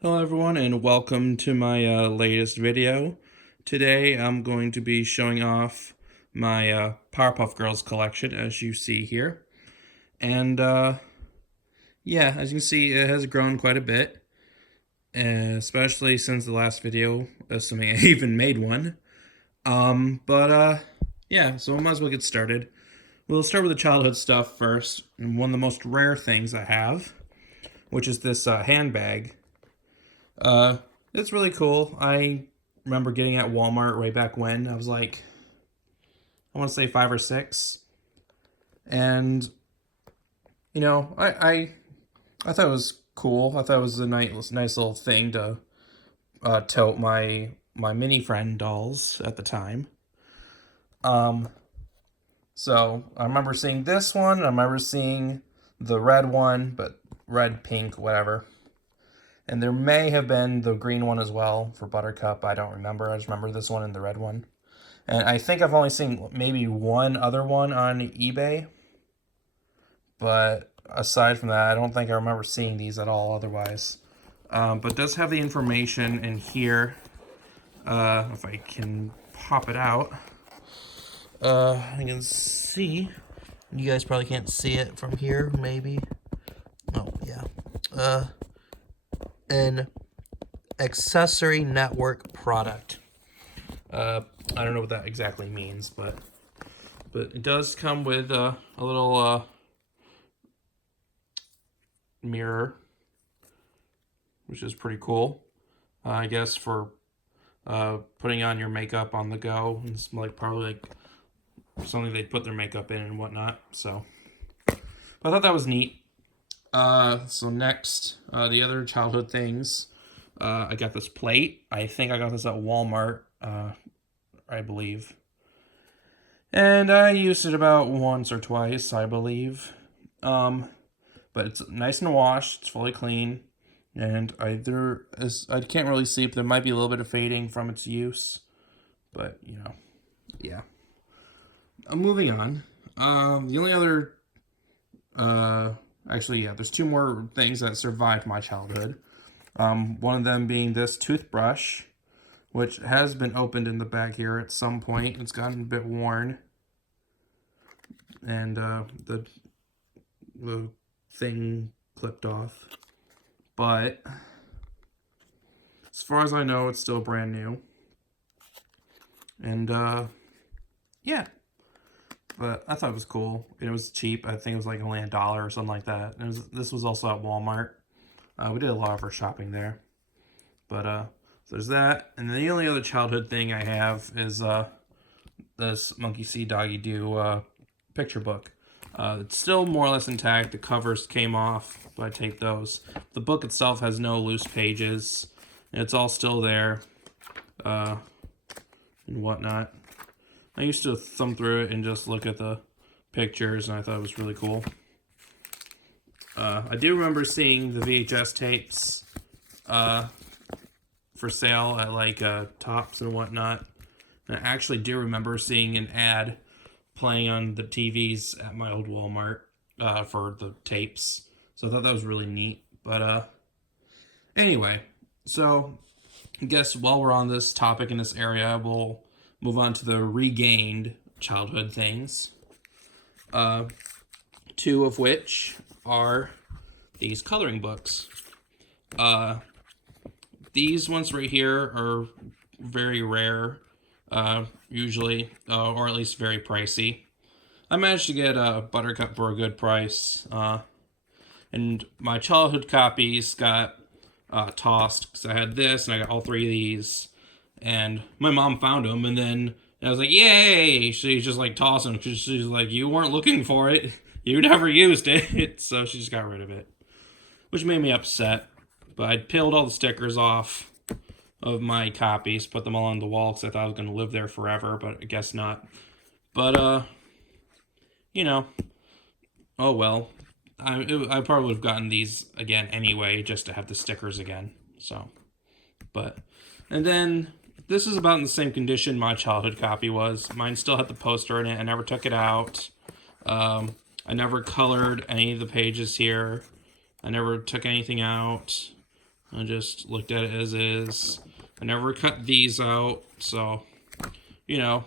Hello everyone and welcome to my latest video. Today I'm going to be showing off my Powerpuff Girls collection as you see here. And yeah, as you can see it has grown quite a bit, especially since the last video, assuming I even made one. Yeah, so I might as well get started. We'll start with the childhood stuff first, and one of the most rare things I have, which is this handbag. Uh, it's really cool. I remember getting it at Walmart way back when. I was like, I want to say 5 or 6, and I thought it was cool. I thought it was a nice little thing to tote my mini friend dolls at the time. Um, so I remember seeing this one. I remember seeing the red one, but red, pink, whatever. And there may have been the green one as well for Buttercup. I don't remember. I just remember this one and the red one. And I think I've only seen maybe one other one on eBay. But aside from that, I don't think I remember seeing these at all otherwise. But it does have the information in here. If I can pop it out. I can see. You guys probably can't see it from here, maybe. Oh, yeah. An accessory network product. I don't know what that exactly means, but it does come with a little mirror, which is pretty cool. I guess for putting on your makeup on the go. It's like probably like something they'd put their makeup in and whatnot. So I thought that was neat. So next, the other childhood things. I got this plate. I think I got this at Walmart, I believe. And I used it about once or twice, I believe. But it's nice and washed. It's fully clean. And I can't really see, but there might be a little bit of fading from its use. But, yeah. I'm moving on. The only other... Actually, yeah, there's 2 more things that survived my childhood. One of them being this toothbrush, which has been opened in the back here at some point. It's gotten a bit worn. And the thing clipped off. But as far as I know, it's still brand new. And yeah. But I thought it was cool. It was cheap. I think it was like only $1 or something like that. And this was also at Walmart. We did a lot of our shopping there. But so there's that. And then the only other childhood thing I have is this Monkey See Doggy Do picture book. It's still more or less intact. The covers came off, but I taped those. The book itself has no loose pages. And it's all still there. And whatnot. I used to thumb through it and just look at the pictures, and I thought it was really cool. I do remember seeing the VHS tapes for sale at like Tops and whatnot. And I actually do remember seeing an ad playing on the TVs at my old Walmart for the tapes. So I thought that was really neat. But anyway, so I guess while we're on this topic in this area, we'll move on to the regained childhood things. 2 of which are these coloring books. These ones right here are very rare, usually, or at least very pricey. I managed to get a Buttercup for a good price, and my childhood copies got tossed because I had this and I got all 3 of these. And my mom found them, and then I was like, yay! She's just like tossing them. She's like, you weren't looking for it. You never used it. So she just got rid of it, which made me upset. But I peeled all the stickers off of my copies, put them all on the wall because I thought I was going to live there forever, but I guess not. But, oh well. I probably would have gotten these again anyway, just to have the stickers again. So, and then this is about in the same condition my childhood copy was. Mine still had the poster in it. I never took it out. I never colored any of the pages here. I never took anything out. I just looked at it as is. I never cut these out, so, you know,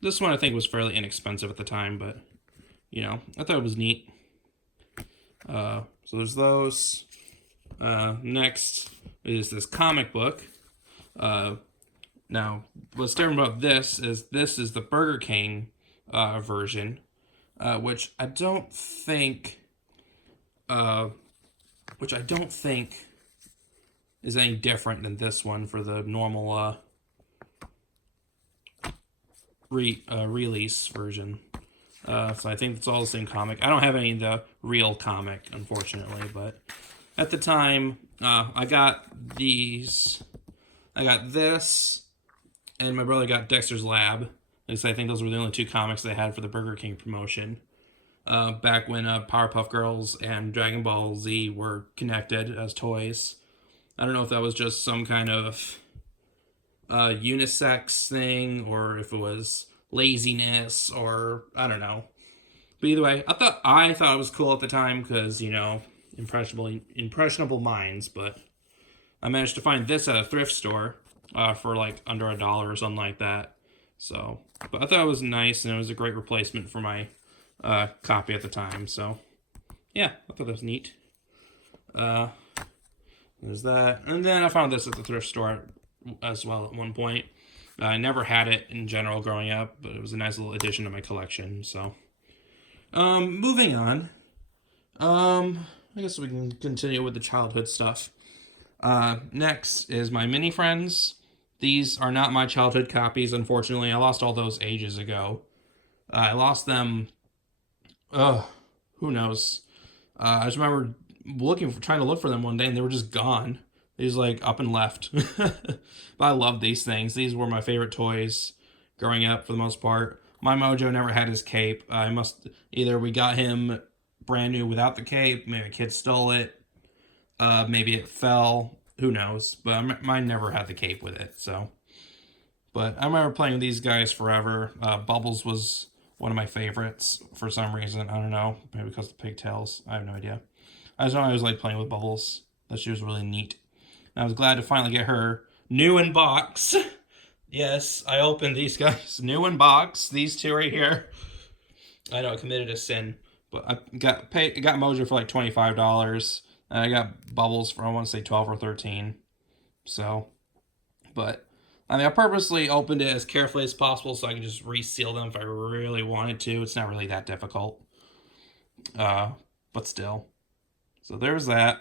this one I think was fairly inexpensive at the time, but, you know, I thought it was neat. So there's those. Next is this comic book. Now, what's different about this is the Burger King version, which I don't think is any different than this one for the normal release version. So I think it's all the same comic. I don't have any of the real comic, unfortunately, but at the time, I got these. I got this, and my brother got Dexter's Lab. At least I think those were the only two comics they had for the Burger King promotion. Back when Powerpuff Girls and Dragon Ball Z were connected as toys. I don't know if that was just some kind of unisex thing, or if it was laziness, or I don't know. But either way, I thought it was cool at the time because, you know, impressionable minds. But I managed to find this at a thrift store for like under $1 or something like that. So, but I thought it was nice, and it was a great replacement for my copy at the time. So, yeah, I thought that was neat. There's that. And then I found this at the thrift store as well at one point. I never had it in general growing up, but it was a nice little addition to my collection. So, moving on. I guess we can continue with the childhood stuff. Next is my mini friends. These are not my childhood copies, unfortunately. I lost all those ages ago. I lost them. Who knows? I just remember trying to look for them one day, and they were just gone. They just like up and left. But I love these things. These were my favorite toys growing up for the most part. My Mojo never had his cape. Either we got him brand new without the cape, maybe a kid stole it, maybe it fell. Who knows? But mine never had the cape with it. So, but I remember playing with these guys forever. Bubbles was one of my favorites for some reason. I don't know. Maybe because of the pigtails. I have no idea. I just know I always liked playing with Bubbles. That she was really neat. And I was glad to finally get her new in box. Yes, I opened these guys new in box. These two right here. I know I committed a sin, but I got Mojo for like $25, and I got Bubbles for I want to say 12 or 13. So, but I mean, I purposely opened it as carefully as possible so I can just reseal them if I really wanted to. It's not really that difficult. But still. So there's that.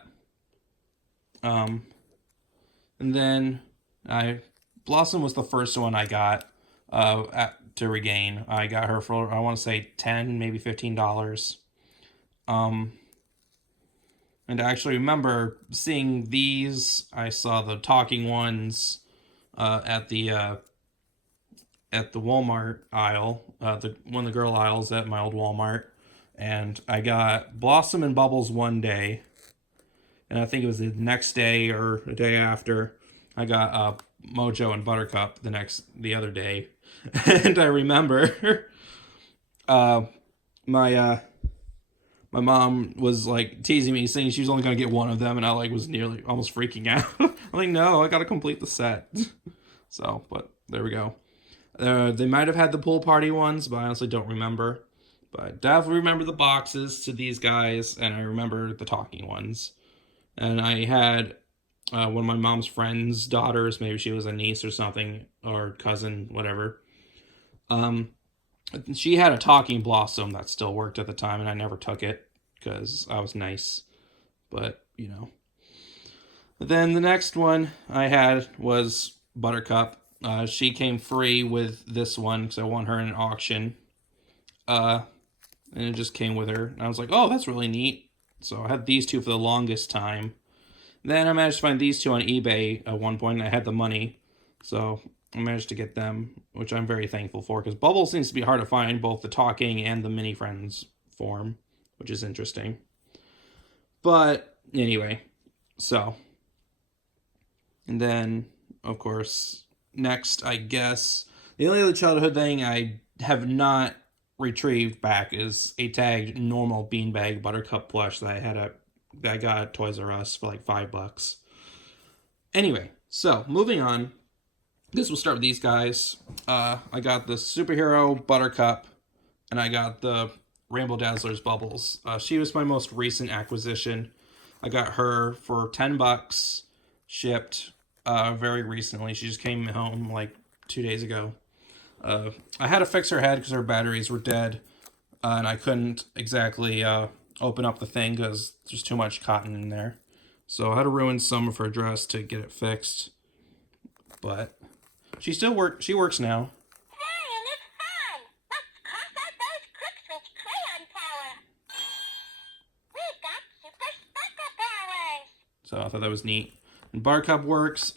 And then Blossom was the first one I got to regain. I got her for I want to say $10, maybe $15. And I actually remember seeing these. I saw the talking ones at the Walmart aisle, one of the girl aisles at my old Walmart, and I got Blossom and Bubbles one day. And I think it was the next day or a day after, I got Mojo and Buttercup the other day. And I remember my mom was like teasing me, saying she was only gonna get one of them, and I like was nearly almost freaking out. I'm like, no, I gotta complete the set. So, but there we go. They might have had the pool party ones, but I honestly don't remember. But I definitely remember the boxes to these guys, and I remember the talking ones. And I had one of my mom's friend's daughters, maybe she was a niece or something, or cousin, whatever. She had a talking Blossom that still worked at the time, and I never took it because I was nice. But, you know. Then the next one I had was Buttercup. She came free with this one because I won her in an auction. And it just came with her. And I was like, oh, that's really neat. So I had these two for the longest time. Then I managed to find these two on eBay at one point, and I had the money. So I managed to get them, which I'm very thankful for, because Bubbles seems to be hard to find, both the talking and the mini friends form, which is interesting. But anyway, so. And then, of course, next, I guess, the only other childhood thing I have not retrieved back is a tagged normal beanbag Buttercup plush that I had at that I got at Toys R Us for like $5. Anyway, so moving on. This will start with these guys. I got the superhero Buttercup, and I got the Rainbow Dazzler's Bubbles. She was my most recent acquisition. I got her for $10, shipped very recently. She just came home like 2 days ago. I had to fix her head because her batteries were dead, and I couldn't exactly open up the thing because there's too much cotton in there. So I had to ruin some of her dress to get it fixed. But she still works. She works now. Hey, it's fun. Let's cross out those crooks with crayon power. We got super sparkle powers. So I thought that was neat. And Buttercup works.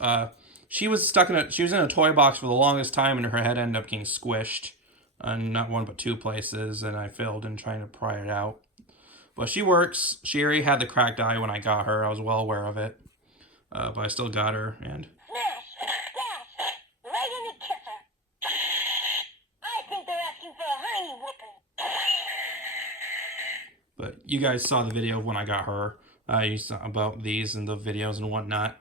She was in a toy box for the longest time, and her head ended up getting squished, on not one but two places, and I failed in trying to pry it out. But she works. She already had the cracked eye when I got her. I was well aware of it, but I still got her. And Right in the kisser. I think they're asking for a honey whooping. But you guys saw the video when I got her. You saw about these and the videos and whatnot.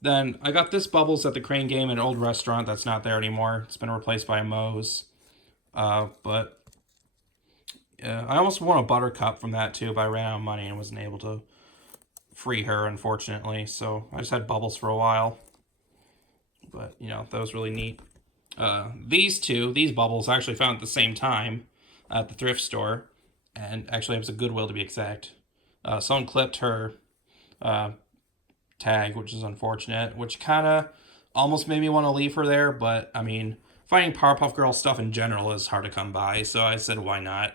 Then I got this Bubbles at the Crane Game, an old restaurant that's not there anymore. It's been replaced by a Moe's. But yeah, I almost won a Buttercup from that too, but I ran out of money and wasn't able to free her, unfortunately. So I just had Bubbles for a while. But, you know, that was really neat. These Bubbles I actually found at the same time at the thrift store. And actually, it was a Goodwill to be exact. Someone clipped her tag, which is unfortunate, which kind of almost made me want to leave her there. But, I mean, finding Powerpuff Girl stuff in general is hard to come by. So I said, why not?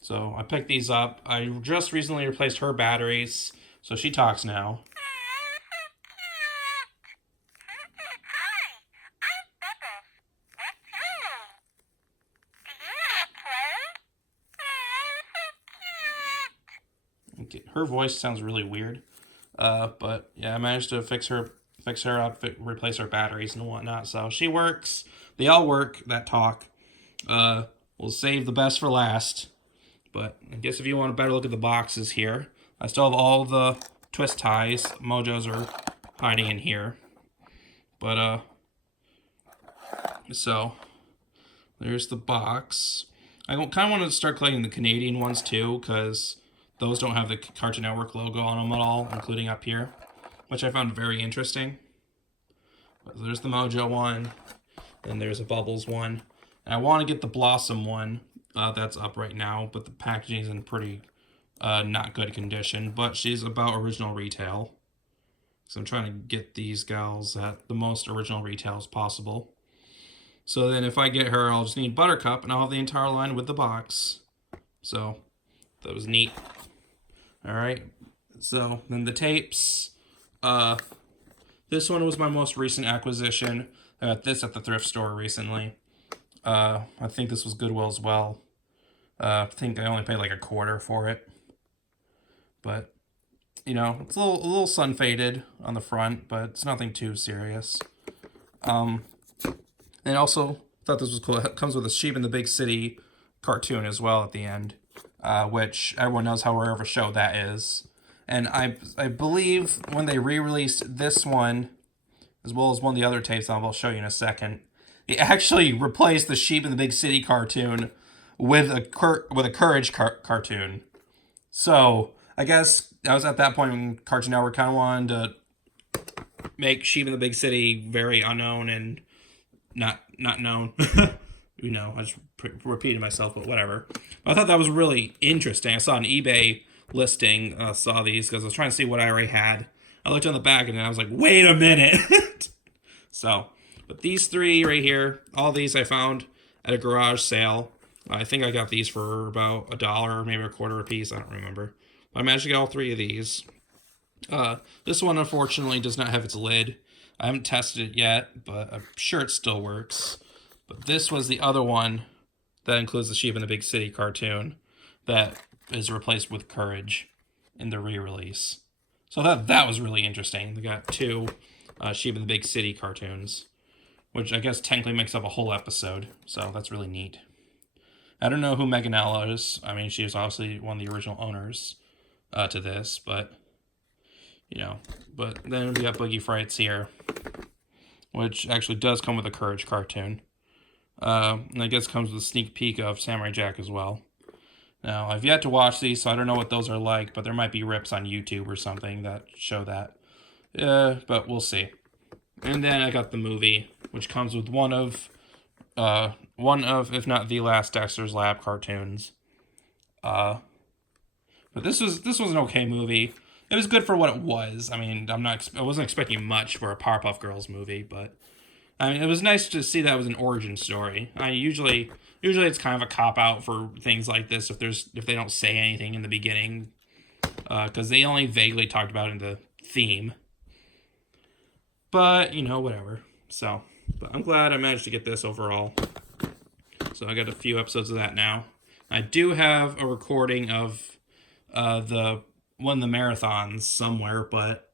So I picked these up. I just recently replaced her batteries. So she talks now. Her voice sounds really weird, but yeah, I managed to fix her up, replace her batteries and whatnot. So she works. They all work that talk. We'll save the best for last. But I guess if you want a better look at the boxes here, I still have all the twist ties. Mojos are hiding in here. But so there's the box. I kind of wanted to start collecting the Canadian ones too, because those don't have the Cartoon Network logo on them at all, including up here, which I found very interesting. But there's the Mojo one, and there's a Bubbles one. And I want to get the Blossom one that's up right now, but the packaging is in pretty not good condition. But she's about original retail. So I'm trying to get these gals at the most original retail as possible. So then if I get her, I'll just need Buttercup, and I'll have the entire line with the box. So that was neat. All right, so then the tapes. This one was my most recent acquisition. I got this at the thrift store recently. I think this was Goodwill as well. I think I only paid like $0.25 for it. But, you know, it's a little sun faded on the front, but it's nothing too serious. And also thought this was cool. It comes with a Sheep in the Big City cartoon as well at the end. Which everyone knows how rare of a show that is. And I believe when they re-released this one, as well as one of the other tapes I'll show you in a second, they actually replaced the Sheep in the Big City cartoon with a Courage cartoon. So I guess I was at that point when Cartoon Network kind of wanted to make Sheep in the Big City very unknown and not known. You know, I just repeated myself, but whatever. I thought that was really interesting. I saw an eBay listing, saw these because I was trying to see what I already had. I looked on the back and I was like, wait a minute. So, but these three right here, all these I found at a garage sale. I think I got these for about $1, maybe $0.25 a piece. I don't remember. But I managed to get all three of these. This one, unfortunately, does not have its lid. I haven't tested it yet, but I'm sure it still works. But this was the other one that includes the Sheep in the Big City cartoon that is replaced with Courage in the re-release. So that was really interesting. They got two Sheep in the Big City cartoons, which I guess technically makes up a whole episode. So that's really neat. I don't know who Meganella is. I mean, she was obviously one of the original owners. to this, but you know, but then we got Boogie Frights here, which actually does come with a Courage cartoon. And I guess comes with a sneak peek of Samurai Jack as well. Now, I've yet to watch these, so I don't know what those are like, but there might be rips on YouTube or something that show that. But we'll see. And then I got the movie, which comes with one of, if not the last Dexter's Lab cartoons. But this was an okay movie. It was good for what it was. I mean, I wasn't expecting much for a Powerpuff Girls movie, but I mean, it was nice to see that was an origin story. Usually it's kind of a cop out for things like this if they don't say anything in the beginning, because they only vaguely talked about it in the theme. But whatever. So, but I'm glad I managed to get this overall. So I got a few episodes of that now. I do have a recording of one of the marathons somewhere, but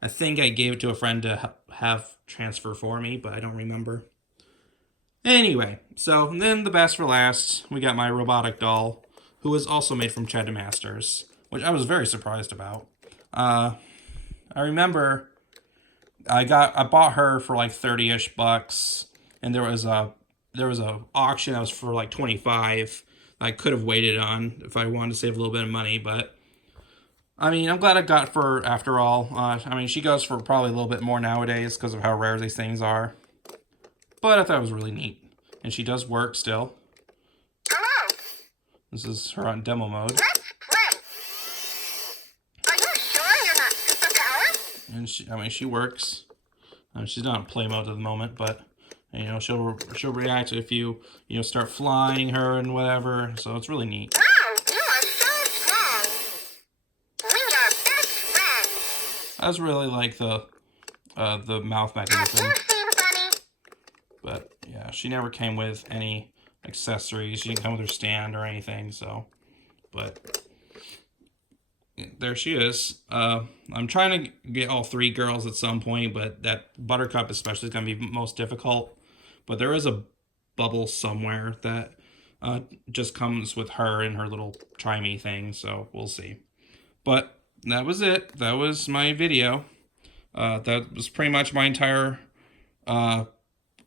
I think I gave it to a friend to have transfer for me, but I don't remember. Anyway, so then the best for last, we got my robotic doll, who was also made from Cheddar Masters, which I was very surprised about. I remember I bought her for like 30-ish bucks, and there was a auction that was for like 25. I could have waited on if I wanted to save a little bit of money, but I mean, I'm glad I got for after all. I mean, she goes for probably a little bit more nowadays because of how rare these things are. But I thought it was really neat. And she does work still. Hello. This is her on demo mode. Let's play. Are you sure you're not superpowered? And she works. She's not in play mode at the moment, but she'll react if you start flying her and whatever. So it's really neat. Wow, you are so strong. We are best friends. I just really like the mouth mechanism. Have you seen Bunny? But yeah, she never came with any accessories. She didn't come with her stand or anything. So, but there she is. I'm trying to get all three girls at some point, but that Buttercup especially is going to be most difficult. But there is a bubble somewhere that just comes with her and her little chimey thing. So we'll see. But that was it. That was my video. That was pretty much my entire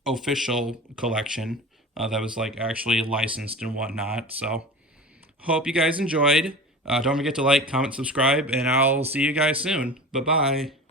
official collection that was like actually licensed and whatnot. So hope you guys enjoyed. Don't forget to like, comment, subscribe, and I'll see you guys soon. Bye-bye.